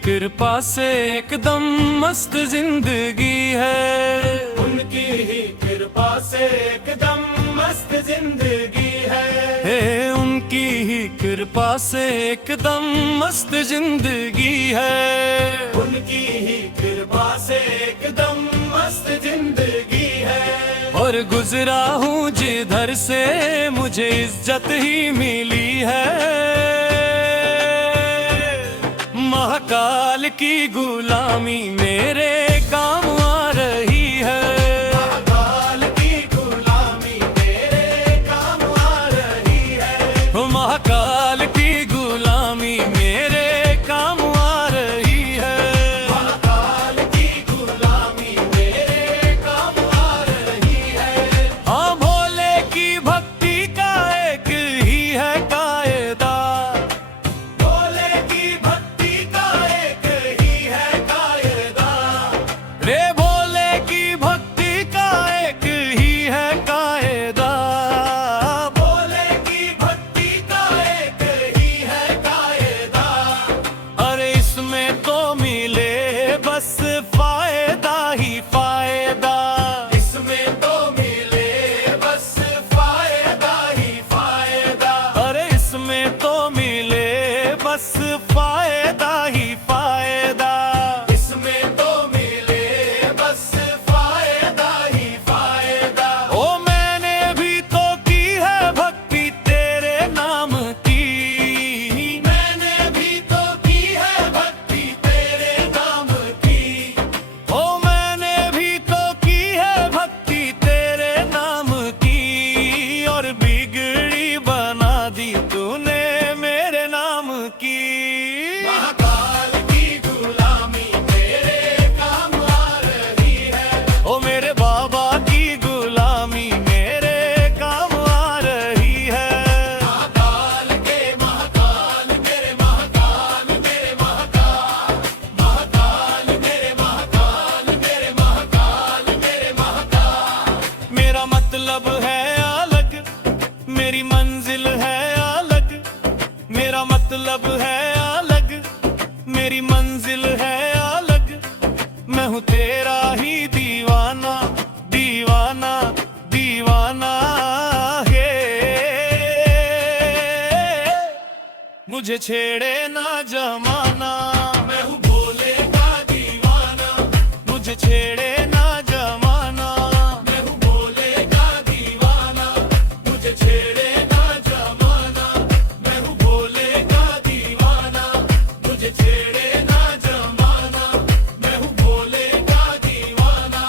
कृपा से एकदम मस्त जिंदगी है। उनकी ही कृपा से एकदम मस्त जिंदगी है। उनकी ही कृपा से एकदम मस्त जिंदगी है। उनकी ही कृपा से एकदम मस्त जिंदगी है। और गुजरा हूँ जिधर से मुझे इज्जत ही मिली है। महाकाल की गुलामी मेरे काम आ रही है। महाकाल की गुलामी मेरे काम आ रही है। महाकाल की गुलामी मेरे काम आ रही है। महाकाल की गुलामी मेरे काम आ रही है। हाँ, भोले की भक्ति का एक ही है कायदा। भोले की भक्ति का एक ही है कायदा। रे भोले की भक्ति का एक ही है कायदा। भोले की भक्ति का एक ही है कायदा। अरे इसमें तो मिले बस फायदा ही फायदा। इसमें तो मिले बस फायदा ही फायदा। अरे इसमें तो मिले बस फायदा ही फायदा। इसमें तो मिले बस फायदा ही फायदा। ओ मैंने भी तो की है भक्ति तेरे नाम की। मैंने भी तो की है भक्ति तेरे नाम की। ओ मैंने भी तो की है भक्ति तेरे नाम की। और बिगड़ी बना दी तूने मेरे नाम की। महाकाल की गुलामी मेरे काम आ रही है। ओ मेरे बाबा की गुलामी मेरे काम आ रही है। महाकाल के महाकाल मेरे महाकाल मेरे महाकाल। महाकाल मेरे महाकाल मेरे महाकाल मेरे महाकाल। मेरा मतलब है अलग, मेरी मंजिल है अलग। मेरा मतलब है अलग, मेरी मंजिल है अलग। मैं हूँ तेरा ही दीवाना, दीवाना, दीवाना है। मुझे छेड़े ना जमाना। मैं हूँ भोले का दीवाना। मुझे छेड़े ना जमाना। मैं हूँ भोले का दीवाना। मुझे छेड़े ना जमाना। मैं हूँ भोले का दीवाना। मुझे छेड़े ना जमाना। मैं हूँ भोले का दीवाना।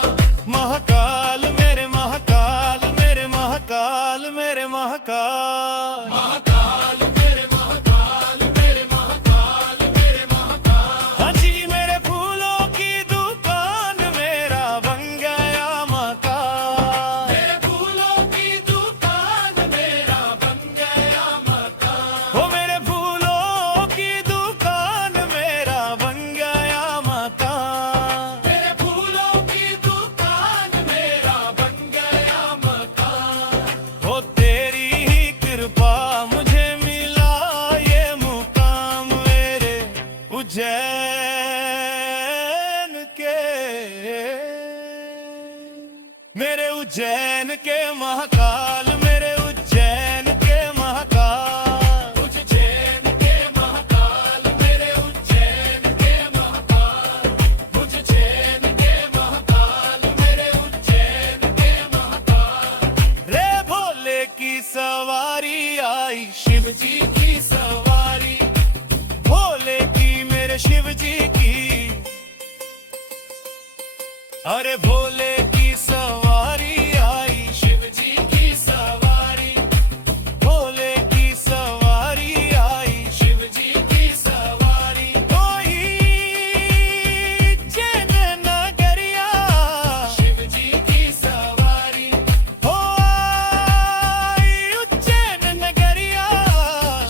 महाकाल मेरे महाकाल मेरे महाकाल मेरे महाकाल। महाकाल मेरे महाकाल मेरे महाकाल मेरे महाकाल। हाँ जी, मेरे फूलों की दुकान मेरा बन गया मकान। मेरे फूलों की दुकान मेरा बन गया मकान। हो मेरे फूलों की दुकान मेरा बन गया मकान। मेरे फूलों की दुकान मेरा बन गया मकान। हो तेरी ही कृपा मुझे मिला ये मुकाम मेरे उज्जैन के। मेरे उज्जैन के महाकाल, मेरे उज्जैन के महाकाल। उज्जैन के महाकाल मेरे उज्जैन के महाकाल। उज्जैन के महाकाल मेरे उज्जैन के महाकाल। रे भोले की सवारी आई शिव जी की सवारी। भोले की मेरे शिव जी की। अरे भोले की सवारी आई शिव जी की सवारी। भोले की सवारी आई। शिव जी की सवारी। कोई जैन नगरिया शिव जी की सवारी। हो आई उज्जैन नगरिया।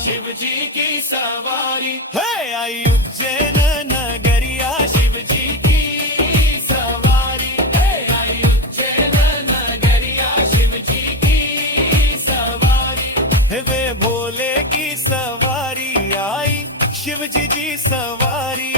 शिव जी की सवारी। है आई उज्जैन नगरिया। शिव जी की सवारी। आई उज्जैन नगरिया। शिव जी की सवारी। वे भोले की सवारी आई शिव जी की सवारी।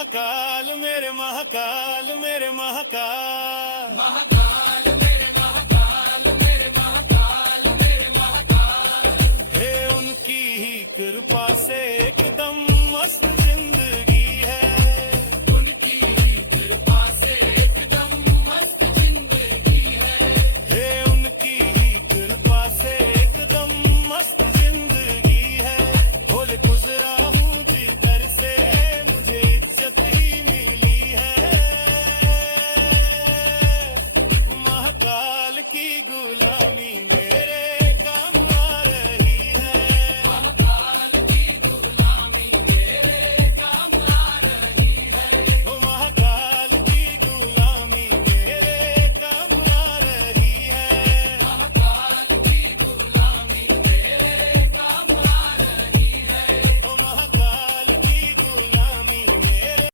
महाकाल मेरे महाकाल मेरे महाकाल महाकाल